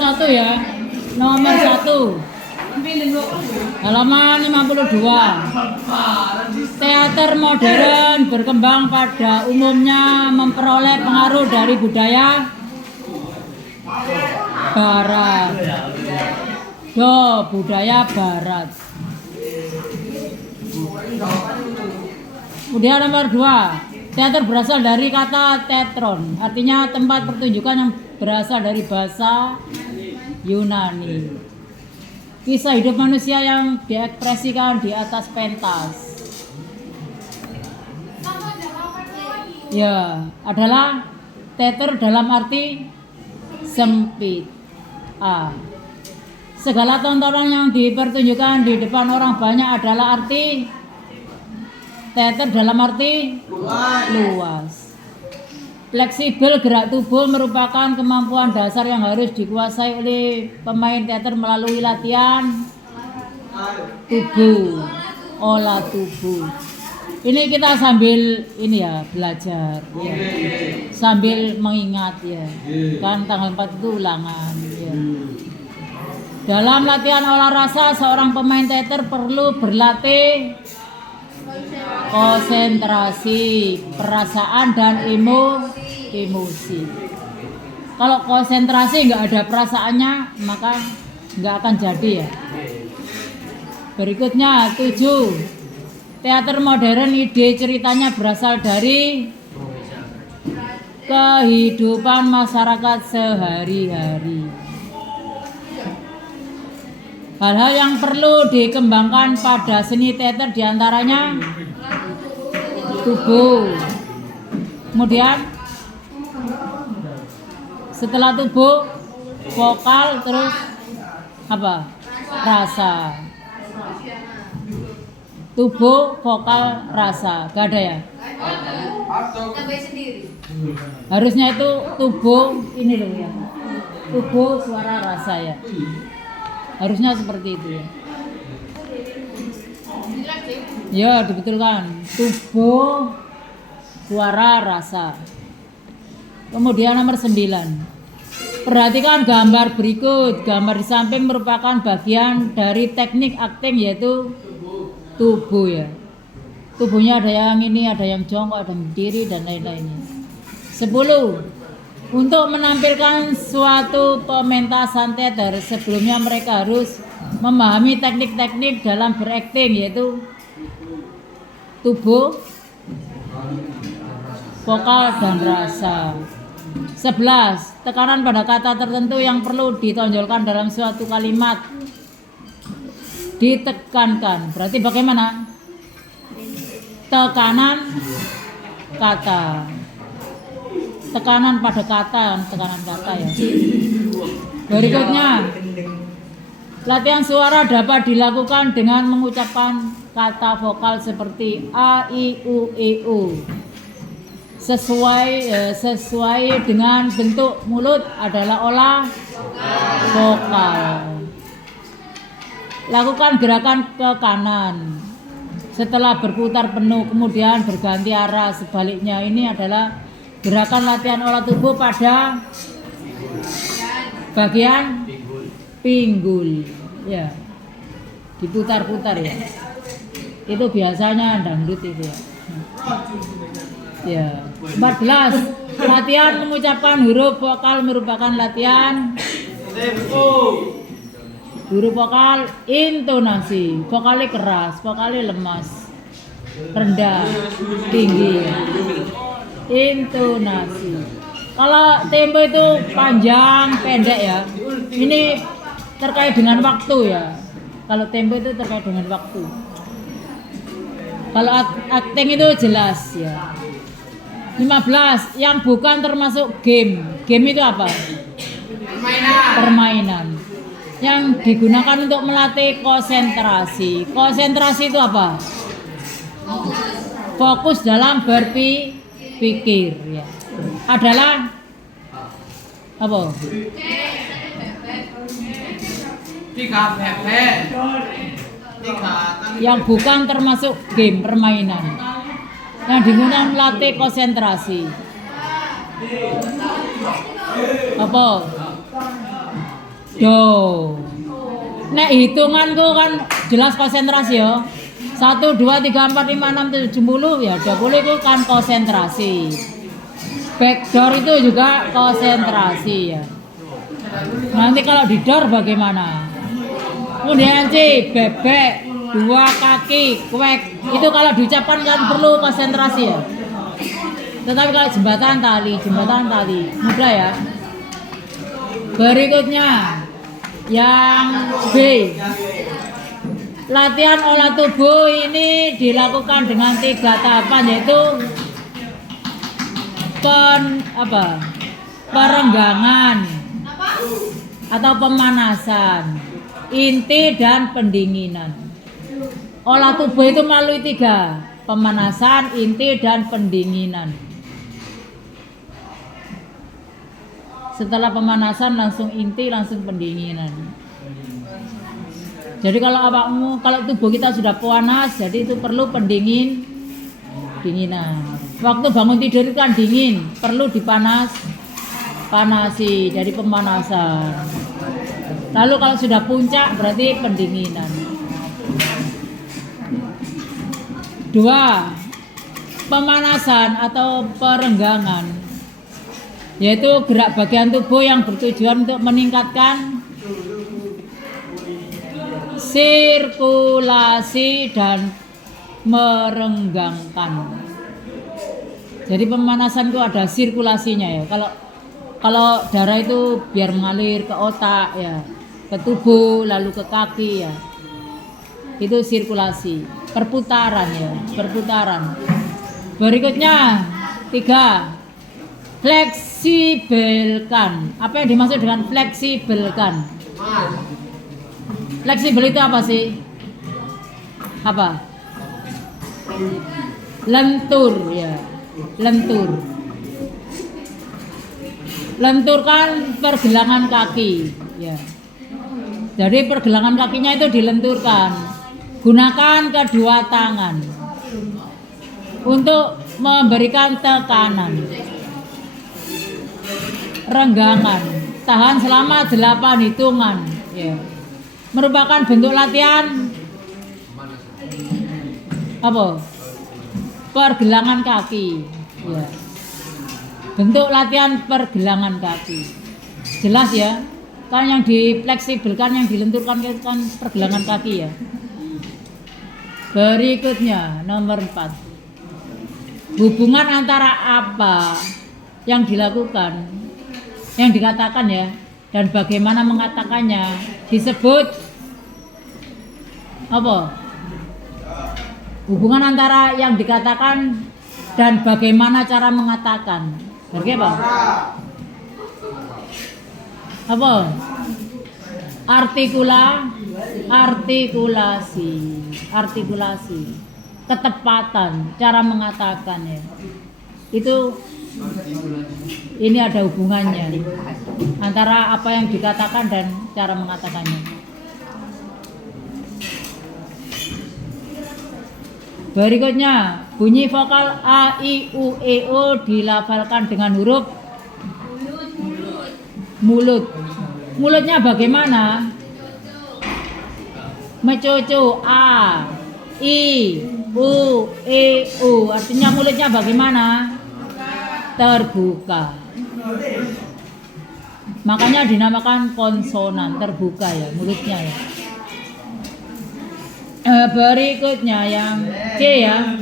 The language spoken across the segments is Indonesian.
satu ya. Nomor 1. Halaman 52. Teater modern berkembang pada umumnya memperoleh pengaruh dari budaya barat. Budaya barat. Kemudian nomor 2. Teater berasal dari kata teatron, artinya tempat pertunjukan yang berasal dari bahasa Yunani. Kisah hidup manusia yang diekspresikan di atas pentas. Ya, adalah teater dalam arti sempit. A. Segala tontonan yang dipertunjukkan di depan orang banyak adalah arti teater dalam arti luas. Fleksibel gerak tubuh merupakan kemampuan dasar yang harus dikuasai oleh pemain teater melalui latihan tubuh, olah tubuh. Ini kita sambil ini ya belajar, ya. Sambil mengingat ya. Kan tanggal 4 itu ulangan. Ya. Dalam latihan olah rasa, seorang pemain teater perlu berlatih konsentrasi, perasaan dan emosi. Kalau konsentrasi nggak ada perasaannya, maka nggak akan jadi ya. Berikutnya 7. Teater modern ide ceritanya berasal dari kehidupan masyarakat sehari-hari. Hal-hal yang perlu dikembangkan pada seni teater diantaranya tubuh. Kemudian setelah tubuh, vokal, terus apa? Rasa. Tubuh, vokal, rasa. Gak ada ya? Harusnya itu tubuh ini loh ya. Tubuh, suara, rasa ya. Harusnya seperti itu ya. Ya, dibetulkan. Tubuh, suara, rasa. Kemudian nomor 9. Perhatikan gambar berikut. Gambar di samping merupakan bagian dari teknik akting yaitu tubuh ya. Tubuhnya ada yang ini, ada yang jongkok, ada yang berdiri dan lain-lainnya. 10. Untuk menampilkan suatu pementasan teater, sebelumnya mereka harus memahami teknik-teknik dalam berakting yaitu tubuh, vokal, dan rasa. 11. Tekanan pada kata tertentu yang perlu ditonjolkan dalam suatu kalimat ditekankan. Berarti bagaimana? Tekanan kata. Tekanan pada kata, tekanan kata ya. Berikutnya, latihan suara dapat dilakukan dengan mengucapkan kata vokal seperti a, i, u, e, u. Sesuai dengan bentuk mulut adalah olah vokal. Lakukan gerakan ke kanan. Setelah berputar penuh, kemudian berganti arah. Sebaliknya, ini adalah gerakan latihan olah tubuh pada bagian pinggul ya, diputar-putar ya. Itu biasanya dangdut itu ya. Ya. 14. Latihan mengucapkan huruf vokal merupakan latihan huruf vokal intonasi. Vokalnya keras, vokalnya lemas, rendah, tinggi. Intonasi. Kalau tempo itu panjang, pendek ya. Ini terkait dengan waktu ya. Kalau tempo itu terkait dengan waktu. Kalau akting itu jelas ya. 15. Yang bukan termasuk game. Game itu apa? Permainan. Yang digunakan untuk melatih konsentrasi. Konsentrasi itu apa? Fokus dalam berpikir ya. Adalah apa? Yang bukan termasuk game permainan. Yang digunakan melatih konsentrasi. Apa? Do. Nek hitunganku kan jelas konsentrasi ya. 1, 2, 3, 4, 5, 6, 7, 10 ya 20 itu kan konsentrasi. Backdoor itu juga konsentrasi ya. Nanti kalau di door bagaimana? Kemudian C, bebek, 2 kaki, kuek. Itu kalau diucapkan kan perlu konsentrasi ya. Tetapi kalau jembatan tali, mudah ya. Berikutnya yang B. Latihan olah tubuh ini dilakukan dengan 3 tahapan, yaitu perenggangan atau pemanasan, inti dan pendinginan. Olah tubuh itu melalui 3, pemanasan, inti dan pendinginan. Setelah pemanasan langsung inti, langsung pendinginan. Jadi kalau tubuh kita sudah panas, jadi itu perlu dinginan. Waktu bangun tidur itu kan dingin, perlu panasi, jadi pemanasan. Lalu kalau sudah puncak berarti pendinginan. 2. Pemanasan atau perenggangan, yaitu gerak bagian tubuh yang bertujuan untuk meningkatkan sirkulasi dan merenggangkan. Jadi pemanasan itu ada sirkulasinya ya. Kalau darah itu biar mengalir ke otak ya, ke tubuh lalu ke kaki ya. Itu sirkulasi, perputaran. Berikutnya 3. Fleksibelkan. Apa yang dimaksud dengan fleksibelkan? Fleksibel itu apa sih? Apa? Lentur ya. Lenturkan pergelangan kaki ya. Jadi pergelangan kakinya itu dilenturkan. Gunakan kedua tangan untuk memberikan tekanan. Renggangan. Tahan selama 8 hitungan ya. Merupakan bentuk latihan pergelangan kaki ya. Bentuk latihan pergelangan kaki. Jelas ya? Kan yang difleksibelkan, yang dilenturkan kan pergelangan kaki ya. Berikutnya nomor 4. Hubungan antara apa yang dilakukan, yang dikatakan ya, dan bagaimana mengatakannya disebut apa? Hubungan antara yang dikatakan dan bagaimana cara mengatakan. Bagaimana? Apa? Artikulasi. Ketepatan cara mengatakan ya. Itu ini ada hubungannya antara apa yang dikatakan dan cara mengatakannya. Berikutnya, bunyi vokal A, I, U, E, O dilafalkan dengan huruf mulut. Mulutnya bagaimana? Mecucu. A, I, U, E, U. Artinya mulutnya bagaimana? Terbuka. Makanya dinamakan konsonan, terbuka ya mulutnya ya. Berikutnya yang C ya.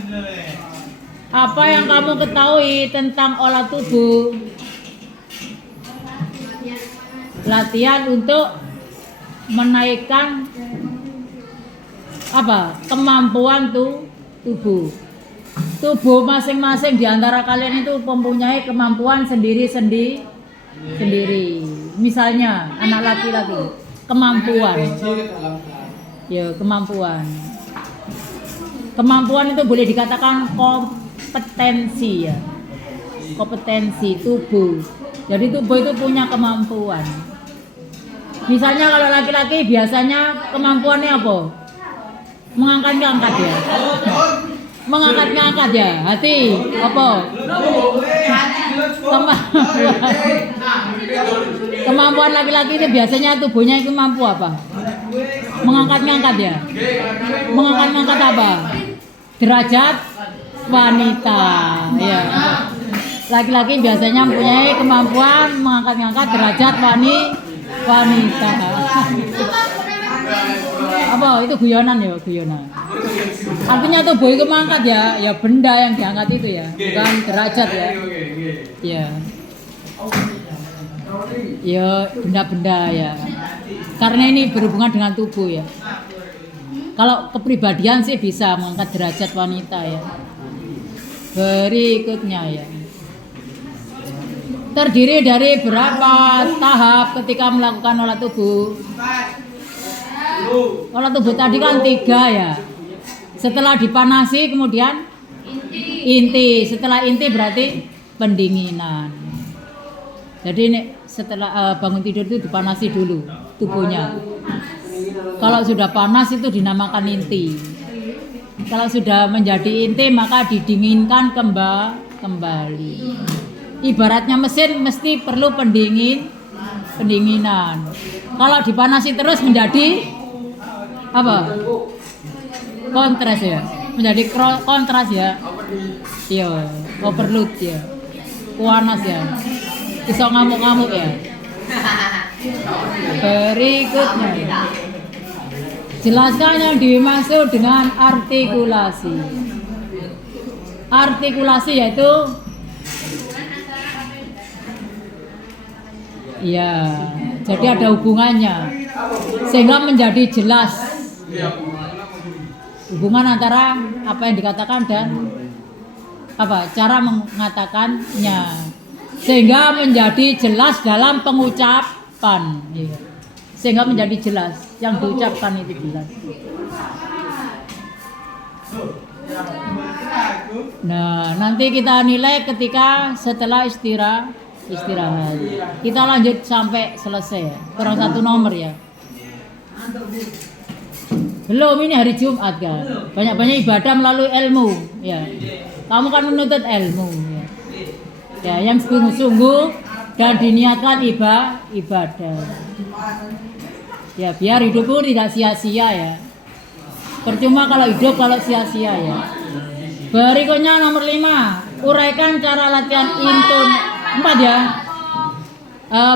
Apa yang kamu ketahui tentang olah tubuh? Latihan untuk menaikkan kemampuan tubuh. Tubuh masing-masing di antara kalian itu mempunyai kemampuan sendiri-sendiri. Misalnya anak laki-laki, kemampuan. Ya, kemampuan. Kemampuan itu boleh dikatakan kompetensi ya. Kompetensi tubuh. Jadi tubuh itu punya kemampuan. Misalnya kalau laki-laki biasanya kemampuannya apa? Mengangkat ya. Mengangkat ya. Hati apa? Kemampuan laki-laki itu biasanya tubuhnya itu mampu apa? Mengangkat-ngangkat ya. Mengangkat-ngangkat apa? Derajat wanita. Ya. Laki-laki biasanya mempunyai kemampuan mengangkat-ngangkat derajat wanita. Apa itu guyonan ya, guyonan. Artinya tubuh itu mengangkat ya benda yang diangkat itu ya, bukan derajat ya. Ya. Ya benda-benda ya. Karena ini berhubungan dengan tubuh ya. Kalau kepribadian sih bisa mengangkat derajat wanita ya. Berikutnya ya. Terdiri dari berapa tahap ketika melakukan olah tubuh? Olah tubuh tadi kan 3 ya. Setelah dipanasi kemudian inti. Setelah inti berarti pendinginan. Jadi ini setelah bangun tidur itu dipanasi dulu tubuhnya. Kalau sudah panas itu dinamakan inti. Kalau sudah menjadi inti maka didinginkan kembali. Ibaratnya mesin mesti perlu pendinginan. Kalau dipanasi terus menjadi apa? Kontras ya. Menjadi kontras ya. Iya, overload ya. Panas ya. Iso ngamuk-ngamuk ya. Berikutnya ya. Jelaskan yang dimaksud dengan artikulasi. Artikulasi yaitu ya, jadi ada hubungannya sehingga menjadi jelas hubungan antara apa yang dikatakan dan apa cara mengatakannya sehingga menjadi jelas dalam pengucapan ya. Sehingga menjadi jelas yang diucapkan itu jelas. Nah, nanti kita nilai ketika setelah istirahat. Kita lanjut sampai selesai ya. Kurang 1 nomor ya. Belum, ini hari Jumat kan. Banyak-banyak ibadah melalui ilmu ya. Kamu kan menuntut ilmu ya. Ya, yang sungguh-sungguh dan diniatkan ibadah. Ya, biar hidupmu tidak sia-sia ya. Percuma kalau hidup kalau sia-sia ya. Berikutnya nomor 5, uraikan cara latihan intun. 4 ya.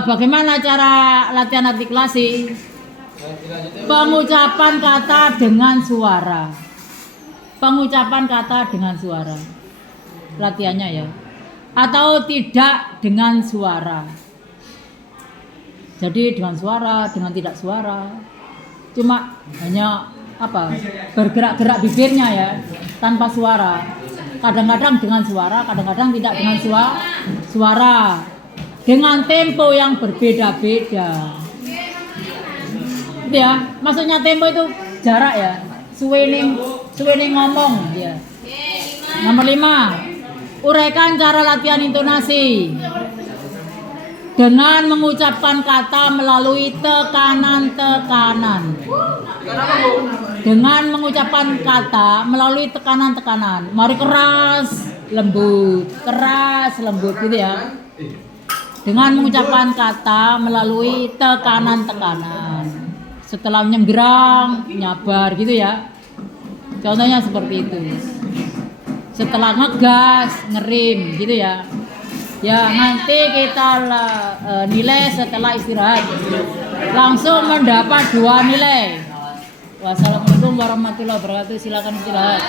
Bagaimana cara latihan artikulasi? Pengucapan kata dengan suara. Pengucapan kata dengan suara. Latihannya ya. Atau tidak dengan suara. Jadi dengan suara, dengan tidak suara. Cuma hanya apa? Bergerak-gerak bibirnya ya, tanpa suara. Kadang-kadang dengan suara, kadang-kadang tidak dengan suara. Dengan tempo yang berbeda-beda. Ya, maksudnya tempo itu jarak ya. Suwening ngomong ya. Nomor 5, uraikan cara latihan intonasi. Dengan mengucapkan kata melalui tekanan-tekanan. Dengan mengucapkan kata melalui tekanan-tekanan. Mari keras, lembut gitu ya. Dengan mengucapkan kata melalui tekanan-tekanan. Setelah nyenggerang, nyabar gitu ya. Contohnya seperti itu. Setelah ngegas, ngerim gitu ya. Ya, nanti kita nilai setelah istirahat. Langsung mendapat 2 nilai. Wassalamualaikum warahmatullahi wabarakatuh. Silakan istirahat.